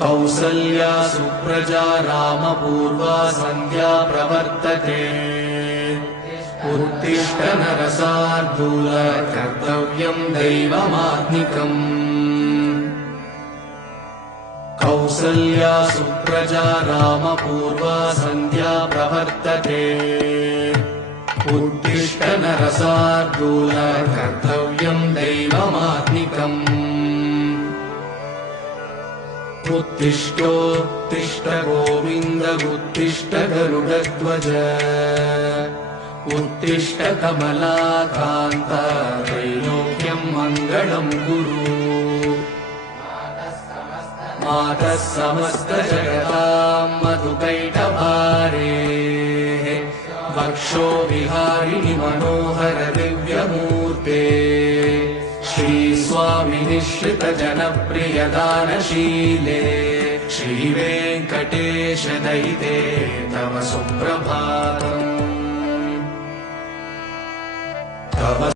कौसल्या सुप्रजा रामपूर्वा सन्ध्या प्रवर्तते उत्तिष्ठ नरशार्दूल कर्तव्यम् दैवमात्मिकम् कौसल्या सुप्रजा रामपूर्वा सन्ध्या प्रवर्तते उत्तिष्ठ नरशार्दूल कर्तव्यम् दैवमात्मिकम् उत्तिष्ठोत्तिष्ठ गोविन्द उत्तिष्ठ गरुडध्वज उत्तिष्ठ कमलाकान्त त्रैलोक्यम् मङ्गलम् कुरु मातः समस्त जगताम् मधुकैटभारे वक्षो विहारिणि मनोहर दिव्यमूर्ते श्रीस्वामि निःश्रित जनप्रिय दानशीले श्रीवेङ्कटेश दयिते तव सुप्रभातम्।